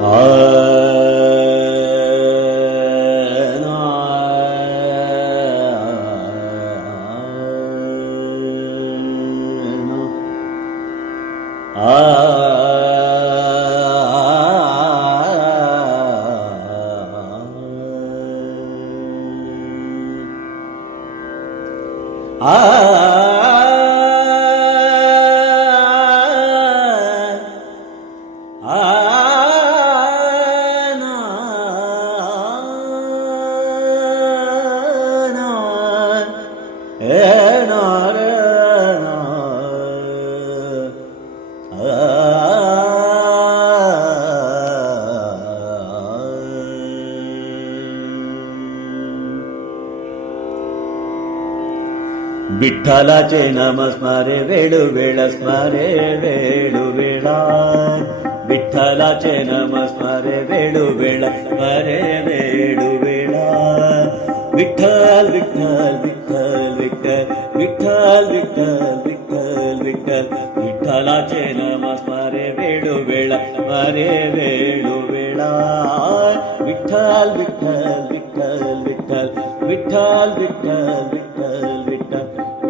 Ah ವಿಠಲಚೆ ನಮ ಸ್ಮರೆ ವೇಳು ವೇಳ ಸ್ಮರೆ ವೇಳು ವೇಳ ವಿಠಲಚೆ ನಮ ಸ್ಮರೆ ವೇಳು ವೇಳ ಸ್ಮರೆ ವೇಳು ವೇಳ ವಿಠಲ್ ವಿಠಲ್ ವಿಠಲ್ ವಿಠಲ್ ವಿಠಲ್ ವಿಠಲ್ ವಿಠಲ್ ವಿಠಲ್ ವಿಠಲಚೆ ನಮ ಸ್ಮರೆ ವೇಳು ವೇಳ ಸ್ಮರೆ ವೇಳು ವೇಳ ವಿಠಲ್ ವಿಠಲ್ ವಿಠಲ್ ವಿಠಲ್ ವಿಠಲ್ ವಿಠಲ್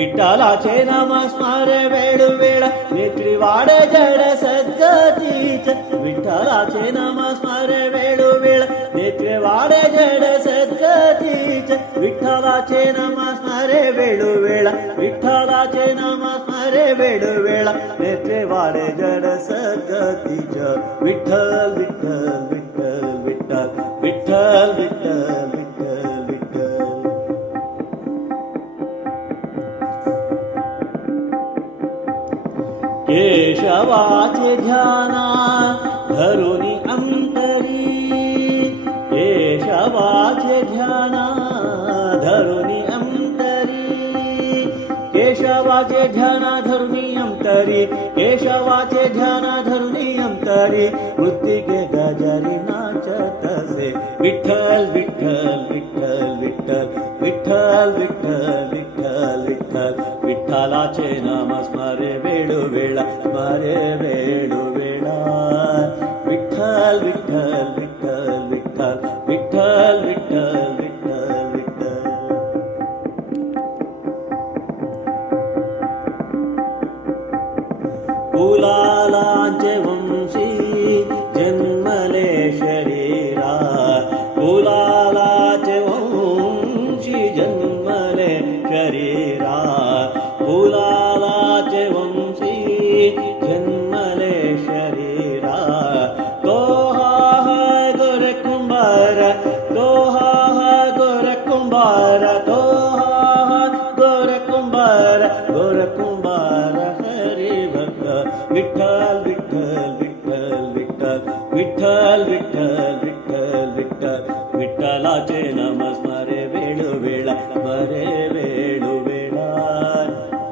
ವಿಠಲಾಚೆ ನಮ ಸ್ಮರ ಬೇಡು ಬೇಡ ನೆತ್ರಿವಾಡ ಜಡ ಸದ್ಗತೀಚ ವಿಠಲಾಚೆ ನಮ ಸ್ಮರ ಬೇಡು ಬೇಡ ನೆತ್ರಿವಾಡ ಜಡ ಸದ್ಗತೀಚ ವಿಠಲಾಚೆ ನಮ ಸ್ಮರ ಬೇಡು ಬೇಡ ವಿಠಲಾಚೆ ನಮ ಸ್ಮರ ಬೇಡು ಬೇಡ ನೆತ್ರಿವಾಡ ಜಡ ಸದ್ಗತೀಚ ವಿಠಲ್ ವಿಠಲ್ केशवाचे ध्याना धरुनि अन्तरी। केशवाचे ध्याना धरुनि अन्तरी। केशवाचे ध्याना धरुनि अन्तरी। केशवाचे ध्याना धरुनि अन्तरी। वृत्तिके गजरि नाचतसे विठ्ठल विठ्ठल विठ्ठल विठ्ठल। विठ्ठल विठ्ठल विठ्ठल विठ्ठल। विठ्ठलाचे नमस्कार விட்டலாரே வேணுவினார் விட்டால் விட்டால் விட்டால் விட்டால் விட்டால் விட்டால் விட்டால் விட்டால் புலாலாஞ்ச வம்சி ஜென்மலேஸ்வரி ಜನ್ಮಲೆ ಶರೀರ ದೋಹಾ ದೊರ ಕುಂಬಾರ ದೋಹಾ ದೊರ ಕುಂಬಾರ ದೋಹಾ ದೊರ ಕುಂಬಾರ ದೊರ ಕುಂಬಾರ ಹರಿ ಭಕ್ತ ವಿಠಲ್ ವಿಠಲ್ ವಿಠಲ್ ವಿಠಲ್ ವಿಠಲ್ ವಿಠಲ್ ವಿಠಲ್ ವಿಠಲ್ ವಿಠಲಾಚೆ ನಮಸ್ಮರೆ ಬೇಳು ಬೇಳ ಮರೆ ಬೇಳು ಬೇಡ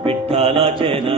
ವಿಠಲಾಚೆ ನಮ